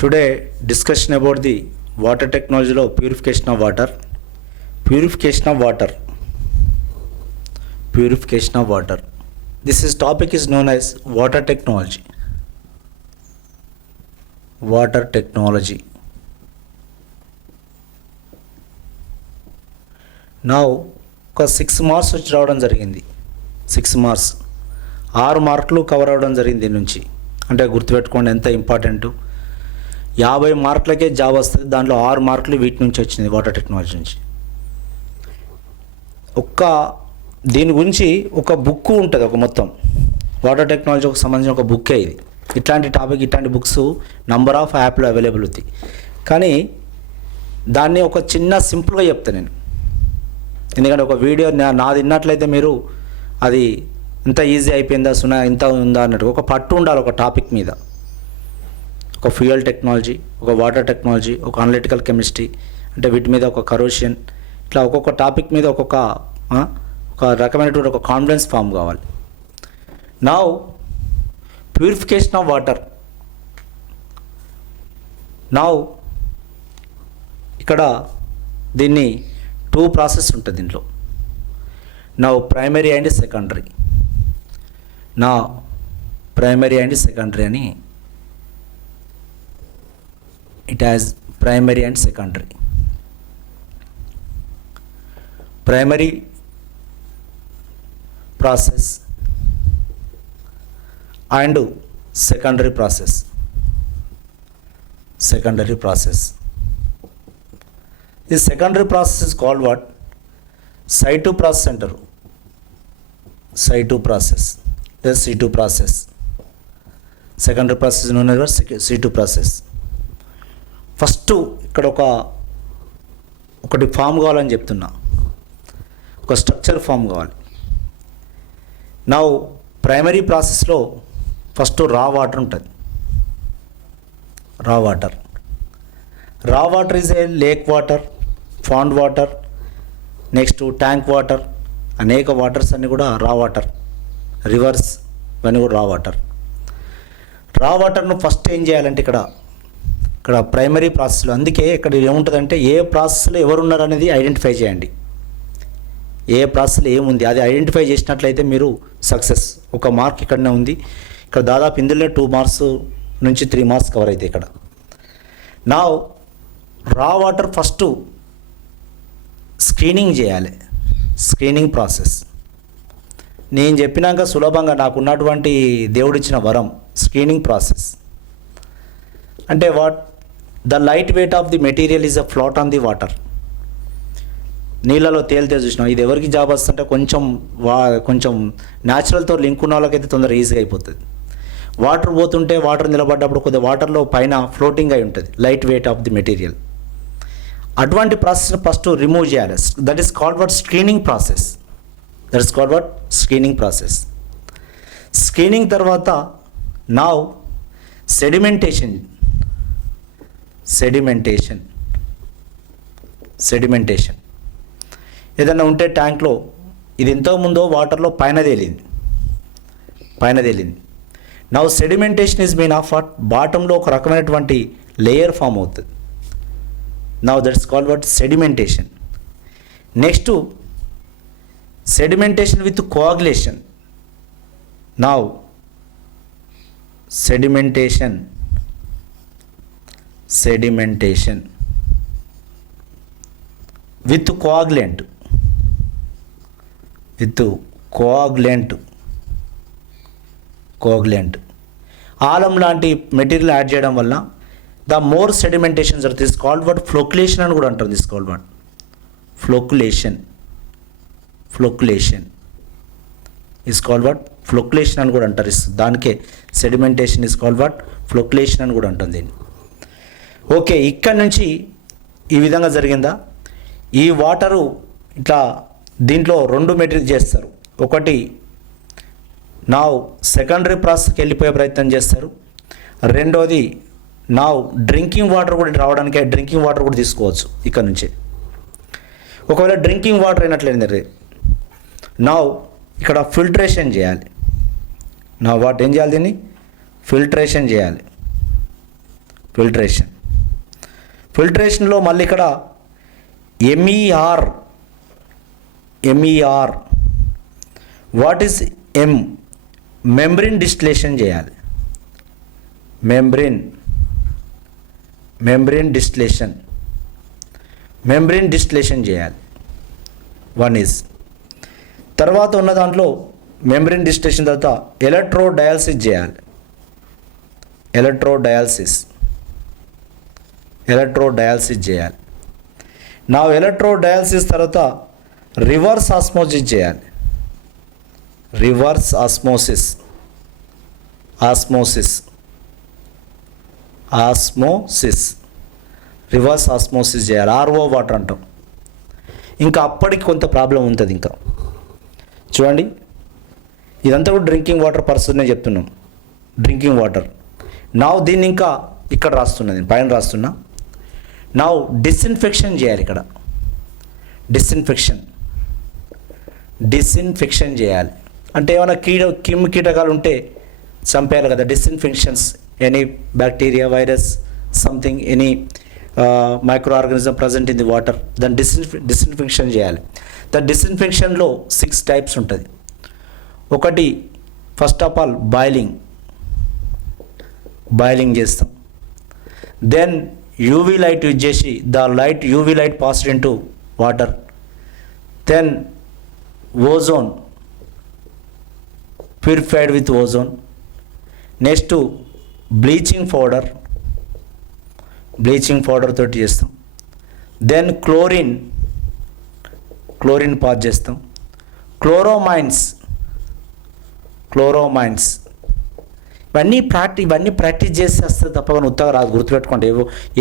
Today discussion about the water technology of purification of water. Purification of water. Purification of water. Topic is known as water technology. Water technology. Now ఒక 6 marks వచ్చి రావడం జరిగింది. 6 marks 6 మార్కులు cover అవ్వడం జరిగింది దీని నుంచి. అంటే గుర్తుపెట్టుకోండి ఎంత ఇంపార్టెంట్. 50 మార్కులకే జాబ్ వస్తుంది, దాంట్లో 6 మార్కులు వీటి నుంచి వచ్చింది, వాటర్ టెక్నాలజీ నుంచి. దీని గురించి ఒక బుక్ ఉంటుంది, ఒక మొత్తం వాటర్ టెక్నాలజీకి సంబంధించిన ఒక బుక్కే ఇది. ఇట్లాంటి టాపిక్, ఇట్లాంటి బుక్స్ నంబర్ ఆఫ్ యాప్లో అవైలబుల్ అవుతాయి. కానీ దాన్ని ఒక చిన్న సింపుల్గా చెప్తాను నేను, ఎందుకంటే ఒక వీడియో నాది విన్నట్లయితే మీరు అది ఇంత ఈజీ అయిపోయిందా, ఇంత ఉందా అన్నట్టు ఒక పట్టు ఉండాలి ఒక టాపిక్ మీద. ఒక ఫ్యూయల్ టెక్నాలజీ, ఒక వాటర్ టెక్నాలజీ, ఒక అనలిటికల్ కెమిస్ట్రీ, అంటే వీటి మీద ఒక కరోషన్, ఇట్లా ఒక్కొక్క టాపిక్ మీద ఒక రకమైనటువంటి ఒక కాన్ఫిడెన్స్ ఫామ్ కావాలి. Now purification of water. Now ఇక్కడ దీన్ని 2 ప్రాసెస్ ఉంటుంది దీంట్లో. Now primary and secondary. నా ప్రైమరీ అండ్ సెకండరీ అని, it has primary and secondary. Primary process and secondary process. Secondary process. This secondary process is called what? Situ process center. Situ process. This C2 process. Secondary process is known as C2 process. First ఇక్కడ ఒకటి form కావాలని చెప్తున్నా, ఒక structure form కావాలి. నా primary ప్రాసెస్లో first రా water ఉంటుంది. Raw water is a lake water, pond water, next tank water, అనేక వాటర్స్ అన్నీ కూడా రా వాటర్, రివర్స్ ఇవన్నీ కూడా రా వాటర్ను ఫస్ట్ ఏం చేయాలంటే ఇక్కడ ప్రైమరీ ప్రాసెస్లో, అందుకే ఇక్కడ ఏముంటుందంటే ఏ ప్రాసెస్లో ఎవరున్నారు అనేది ఐడెంటిఫై చేయండి. ఏ ప్రాసెస్లో ఏముంది అది ఐడెంటిఫై చేసినట్లయితే మీరు సక్సెస్. ఒక మార్క్ ఇక్కడనే ఉంది. ఇక్కడ దాదాపు ఇందులో 2 మార్క్స్ నుంచి 3 మార్క్స్ కవర్ అవుతాయి ఇక్కడ. నా రా వాటర్ ఫస్ట్ స్క్రీనింగ్ చేయాలి. స్క్రీనింగ్ ప్రాసెస్ నేను చెప్పినాక సులభంగా నాకున్నటువంటి దేవుడిచ్చిన వరం స్క్రీనింగ్ ప్రాసెస్. అంటే the light weight of the material is a float on the water. నీళ్ళలో తేలితే చూసినాం. ఇది ఎవరికి జాబ్ వస్తుంటే కొంచెం న్యాచురల్తో లింక్ ఉన్న వాళ్ళకైతే తొందరగా ఈజీగా అయిపోతుంది. వాటర్ పోతుంటే వాటర్ నిలబడ్డప్పుడు కొద్దిగా వాటర్లో పైన ఫ్లోటింగ్ అయి ఉంటుంది, light weight of the material. అటువంటి ప్రాసెస్ ఫస్ట్ రిమూవ్ చేయాలి. That is called what? Screening process. Screening తర్వాత నౌ సెడిమెంటేషన్. ఏదన్నా ఉంటే ట్యాంక్లో, ఇది ఇంతకుముందు వాటర్లో పైన తేలింది. Now sedimentation is mean of what? బాటంలో ఒక రకమైనటువంటి లేయర్ ఫామ్ అవుతుంది. Now that's called what? Sedimentation. Next sedimentation with coagulation. Now sedimentation with coagulant. Alum లాంటి మెటీరియల్ యాడ్ చేయడం వల్ల the more sedimentation sir this called what? Flocculation అని కూడా అంటారు. This called what? Flocculation is called what? Flocculation అని కూడా అంటారు. దానికే sedimentation is called what? Flocculation అని కూడా అంటుంది దీన్ని. ఓకే, ఇక్కడ నుంచి ఈ విధంగా జరిగిందా? ఈ వాటరు ఇట్లా దీంట్లో 2 మెటీరియల్ చేస్తారు. ఒకటి నా సెకండరీ ప్రాసెస్కి వెళ్ళిపోయే ప్రయత్నం చేస్తారు. రెండోది నా డ్రింకింగ్ వాటర్ కూడా రావడానికి డ్రింకింగ్ వాటర్ కూడా తీసుకోవచ్చు ఇక్కడ నుంచి. ఒకవేళ డ్రింకింగ్ వాటర్ అయినట్లయింది నా ఇక్కడ ఫిల్టరేషన్ చేయాలి. ఏం చేయాలి? దీన్ని ఫిల్టరేషన్ చేయాలి. ఫిల్టరేషన్లో మళ్ళీ ఇక్కడ MER what is membrane distillation చేయాలి. మెంబ్రెన్ డిస్టిలేషన్ చేయాలి. One is. తర్వాత ఉన్న దాంట్లో మెంబ్రెన్ డిస్టిలేషన్ తర్వాత ఎలక్ట్రోడయాలసిస్ చేయాలి. ఎలక్ట్రోడయాలసిస్ చేయాలి. నా ఎలక్ట్రోడయాలసిస్ తర్వాత రివర్స్ ఆస్మోసిస్ చేయాలి. రివర్స్ ఆస్మోసిస్ చేయాలి. RO వాటర్ అంటాం. ఇంకా అప్పటికి కొంత ప్రాబ్లం ఉంటుంది. ఇంకా చూడండి, ఇదంతా కూడా డ్రింకింగ్ వాటర్ పర్సన్నే చెప్తున్నాం. Drinking water. నా దీన్ని ఇంకా ఇక్కడ రాస్తున్నా, నేను పైన రాస్తున్నా. నా డిస్ఇన్ఫెక్షన్ చేయాలి. ఇక్కడ డిస్ఇన్ఫెక్షన్ చేయాలి. అంటే ఏమైనా కీటకాలు ఉంటే చంపేయాలి కదా. Disinfections, any bacteria, virus, something, any micro organism present in the water, దాన్ని డిస్ఇన్ఫెక్షన్ చేయాలి. దాని డిస్ఇన్ఫెక్షన్లో 6 టైప్స్ ఉంటుంది. ఒకటి, ఫస్ట్ ఆఫ్ ఆల్ బాయిలింగ్ చేస్తాం. దెన్ UV లైట్ యూజ్ చేసి UV light passed into water. Then ozone, purified with ozone. Next bleaching powder తోటి చేస్తాం. దెన్ క్లోరిన్ పాస్ చేస్తాం. క్లోరోమైన్స్ ఇవన్నీ ప్రాక్టీస్ చేస్తే వస్తుంది తప్ప ఉత్తగా రాదు. గుర్తుపెట్టుకోండి.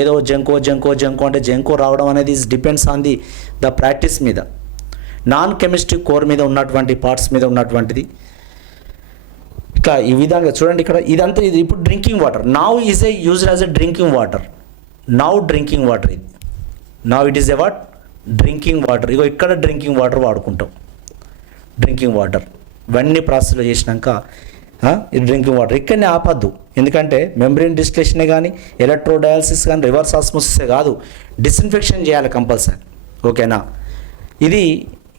ఏదో జంకో అంటే జంకో రావడం అనేది డిపెండ్స్ ఆన్ ద ప్రాక్టీస్ మీద, నాన్ కెమిస్ట్రీ కోర్ మీద ఉన్నటువంటి పార్ట్స్ మీద ఉన్నటువంటిది. ఇట్లా ఈ విధంగా చూడండి. ఇక్కడ ఇదంతా ఇది ఇప్పుడు drinking water. Now is used as a drinking water. ఇది now it is a what drinking water. ఇగో ఇక్కడ డ్రింకింగ్ వాటర్ వాడుకుంటాం. డ్రింకింగ్ వాటర్ ఇవన్నీ ప్రాసెస్లో చేసినాక ఇది డ్రింకింగ్ వాటర్. ఇక్కడనే ఆపద్దు. ఎందుకంటే మెంబ్రెన్ డిస్టిలేషనే కానీ, ఎలక్ట్రోడయాలసిస్ కానీ, రివర్స్ ఆస్మోసిసే కాదు, డిస్ఇన్ఫెక్షన్ చేయాలి కంపల్సరీ. ఓకేనా? ఇది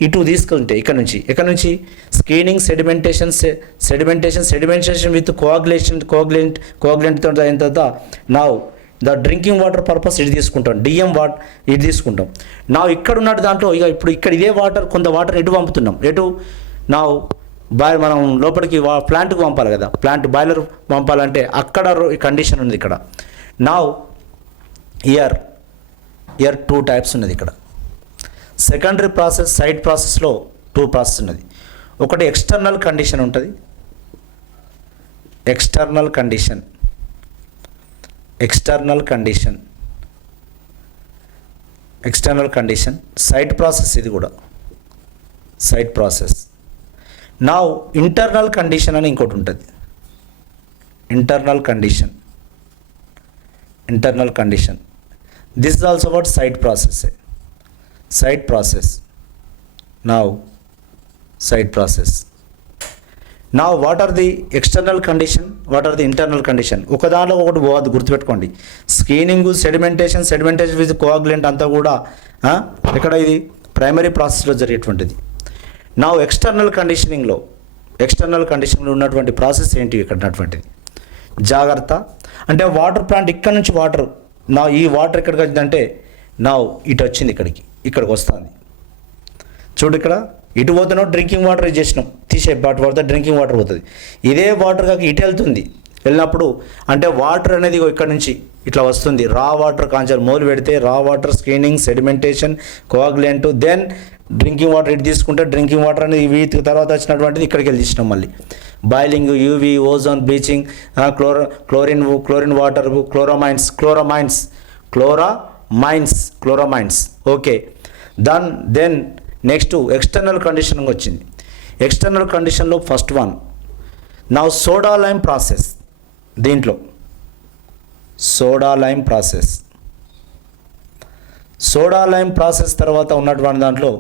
ఇటు తీసుకుంటే ఇక్కడ నుంచి స్క్రీనింగ్, సెడిమెంటేషన్ విత్ కోఆగులెంట్తో అయిన తర్వాత నా ద డ్రింకింగ్ వాటర్ పర్పస్ ఇది తీసుకుంటాం. ఇది తీసుకుంటాం. నా ఇక్కడ ఉన్న దాంట్లో ఇప్పుడు ఇక్కడ ఇదే వాటర్, కొంత వాటర్ ఎటు పంపుతున్నాం, నా మనం లోపలికి ప్లాంట్కి పంపాలి కదా. ప్లాంట్ బాయిలర్ పంపాలంటే అక్కడ కండిషన్ ఉంది. ఇక్కడ నా ఇయర్ 2 టైప్స్ ఉన్నది. ఇక్కడ సెకండరీ ప్రాసెస్, సైడ్ ప్రాసెస్లో 2 ప్రాసెస్ ఉన్నది. ఒకటి ఎక్స్టర్నల్ కండిషన్ ఉంటుంది. External condition side process. ఇది కూడా సైడ్ ప్రాసెస్. నా ఇంటర్నల్ కండిషన్ అని ఇంకోటి ఉంటుంది. Internal condition this is also about side process. Now what are the external condition, what are the internal condition? ఒకదానిలో ఒకటి పోవద్దు, గుర్తుపెట్టుకోండి. స్క్రీనింగ్, సెడిమెంటేషన్ విత్ కోఆగులెంట్ అంతా కూడా ఇక్కడ ఇది ప్రైమరీ ప్రాసెస్లో జరిగేటువంటిది. నా ఎక్స్టర్నల్ కండిషనింగ్లో ఉన్నటువంటి ప్రాసెస్ ఏంటి ఇక్కడ ఉన్నటువంటిది? జాగ్రత్త. అంటే వాటర్ ప్లాంట్ ఇక్కడ నుంచి వాటర్, నా ఈ వాటర్ ఎక్కడికి వచ్చిందంటే నా ఇటు వచ్చింది, ఇక్కడికి వస్తుంది. చూడు, ఇక్కడ ఇటు పోతున్నావు, డ్రింకింగ్ వాటర్ చేసినాం, తీసే వాటర్ డ్రింకింగ్ వాటర్ పోతుంది. ఇదే వాటర్ కాక ఇటు వెళ్ళినప్పుడు అంటే వాటర్ అనేది ఇక్కడ నుంచి ఇట్లా వస్తుంది. రా వాటర్ కాంచాలి మొదలు పెడితే raw water, screening, sedimentation, coagulant, then drinking water ఇటు తీసుకుంటే డ్రింకింగ్ వాటర్ అనేది వీటి తర్వాత వచ్చినటువంటిది ఇక్కడికి వెళ్ళి తీసినాం. మళ్ళీ boiling, UV, ozone, bleaching, chlorine water, chloramines. Okay, then next external conditioning వచ్చింది. ఎక్స్టర్నల్ కండిషన్లో ఫస్ట్ వన్ నా సోడా లైమ్ ప్రాసెస్. దీంట్లో సోడా లైమ్ ప్రాసెస్ తర్వాత ఉన్నటువంటి దాంట్లో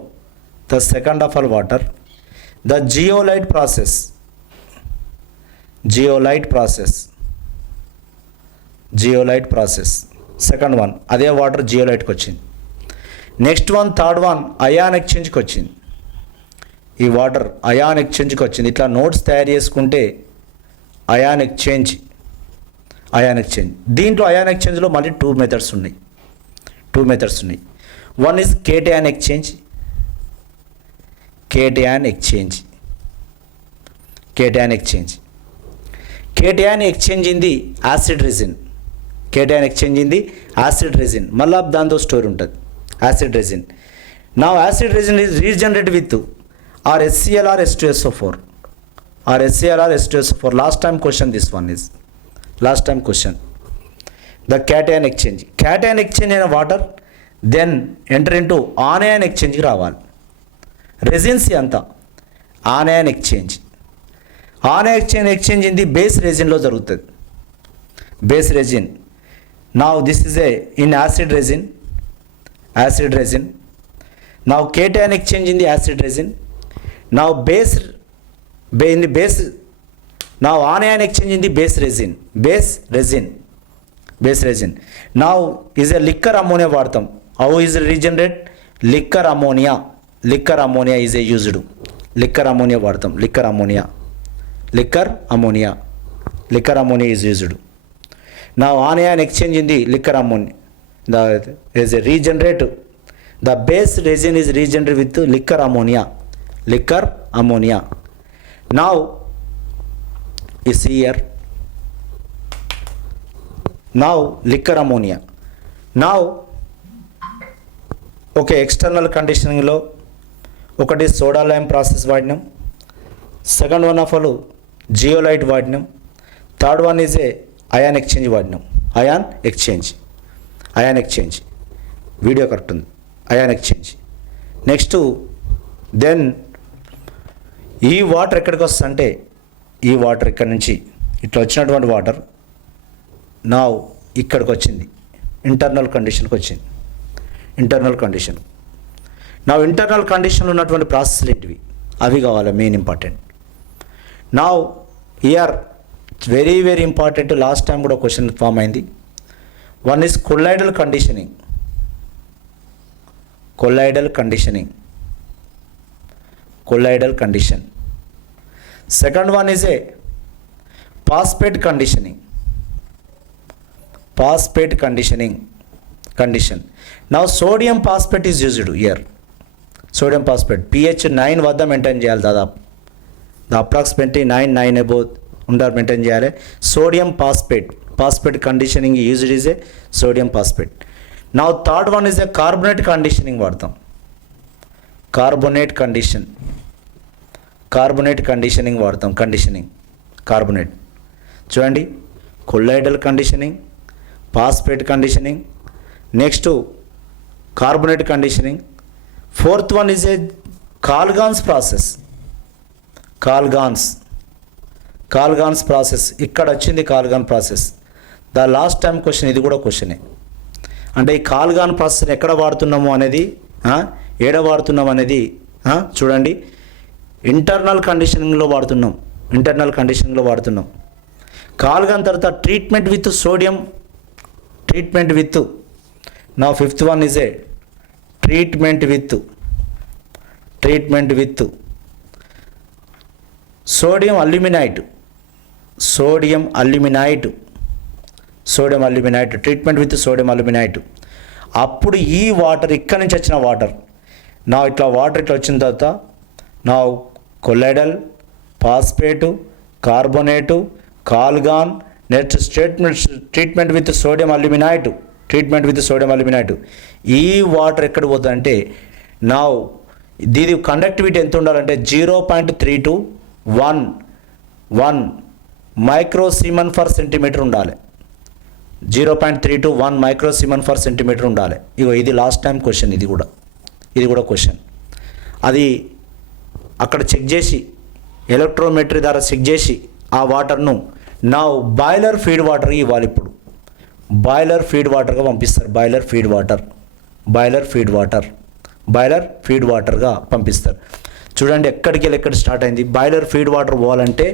the second of all water, the zeolite process. Zeolite process. Second one అదే water జియోలైట్కి వచ్చింది. Next one third one ion ఎక్స్చేంజ్కి వచ్చింది. ఈ వాటర్ అయాన్ ఎక్స్చేంజ్కి వచ్చింది. ఇట్లా నోట్స్ తయారు చేసుకుంటే అయాన్ ఎక్స్చేంజ్. దీంట్లో అయాన్ ఎక్స్చేంజ్లో మళ్ళీ టూ మెథడ్స్ ఉన్నాయి. One is cation exchange. Cation exchange in the acid resin. మళ్ళీ దాంతో స్టోరీ ఉంటుంది యాసిడ్ రెజిన్. నా acid resin is regenerate with or HCl or H2SO4 last time question. The cation exchange in water then enter into anion exchange ki ravali. Resins anta anion exchange in the base resin lo jarugutadi. Base resin. Now this is in acid resin. Now cation exchange in the acid resin. Now now anion exchange in the base resin. Now is a liquor ammonia vaartam. How is it regenerate? Liquor ammonia is a used. Liquor ammonia vaartam. Liquor ammonia is used. Now anion exchange in the liquor ammonia. Is a regenerate. The base resin is regenerated with liquor ammonia. Now you see here. Now liquor ammonia. Now okay, external conditioning లో ఒకటి soda lime process వాడినాం. Second one of all zeolite వాడినాం. Third one is a ion exchange వాడినాం. Ion exchange video correct ఉంది. Ion exchange. Next then ఈ water ఎక్కడికి వస్తుంది అంటే ఈ వాటర్ ఇక్కడ నుంచి ఇట్లా వచ్చినటువంటి వాటర్ నా ఇక్కడికి వచ్చింది. ఇంటర్నల్ కండిషన్కి వచ్చింది. ఇంటర్నల్ కండిషన్ ఉన్నటువంటి ప్రాసెస్లు ఏంటివి అవి కావాలి మెయిన్ ఇంపార్టెంట్. నా here very very important. Last time కూడా క్వశ్చన్ ఫామ్ అయింది. One is colloidal condition. Second one is a phosphate conditioning. Now sodium phosphate is used here. Sodium phosphate pH 9 వద్ద maintain చేయాలి. దాదాపు అప్రాక్సిమేట్లీ 9 అబౌవ్ ఉండాలి maintain చేయాలి. Sodium phosphate conditioning used is a sodium phosphate. Now third one is a carbonate conditioning వాడతాం. Carbonate conditioning వాడతాం. Carbonate చూడండి. Colloidal conditioning, phosphate conditioning, next carbonate conditioning. Fourth one is a Calgon's process. ఇక్కడ వచ్చింది Calgon process. The last time question ఇది కూడా క్వశ్చనే. అంటే ఈ కాల్గాన్ ప్రాసెస్ ఎక్కడ వాడుతున్నాము అనేది ఏడ వాడుతున్నాం అనేది చూడండి. ఇంటర్నల్ కండిషనింగ్లో వాడుతున్నాం. కాల్గాన్ తర్వాత ట్రీట్మెంట్ విత్ నా fifth one is a treatment with sodium aluminate. Treatment with sodium aluminate. అప్పుడు ఈ వాటర్ ఇక్కడ నుంచి వచ్చిన వాటర్ నా ఇట్లా వచ్చిన తర్వాత నా colloidal, phosphate, carbonate, Calgon, next treatment with sodium aluminate. ఈ వాటర్ ఎక్కడ పోతుందంటే నా దీని కండక్టివిటీ ఎంత ఉండాలంటే 0.32 1 మైక్రోసీమన్ ఫర్ సెంటీమీటర్ ఉండాలి. 0.321 మైక్రోసీమన్ ఫర్ సెంటీమీటర్ ఉండాలి. ఇది లాస్ట్ టైం క్వశ్చన్. ఇది కూడా క్వశ్చన్. అది అక్కడ చెక్ చేసి ఎలక్ట్రోమెట్రీ ద్వారా చెక్ చేసి ఆ వాటర్ను నా బాయిలర్ ఫీడ్ వాటర్గా ఇవ్వాలి. ఇప్పుడు బాయిలర్ ఫీడ్ వాటర్గా పంపిస్తారు. బాయిలర్ ఫీడ్ వాటర్గా పంపిస్తారు. చూడండి ఎక్కడికి వెళ్ళి ఎక్కడ స్టార్ట్ అయింది. బాయిలర్ ఫీడ్ వాటర్ పోవాలంటే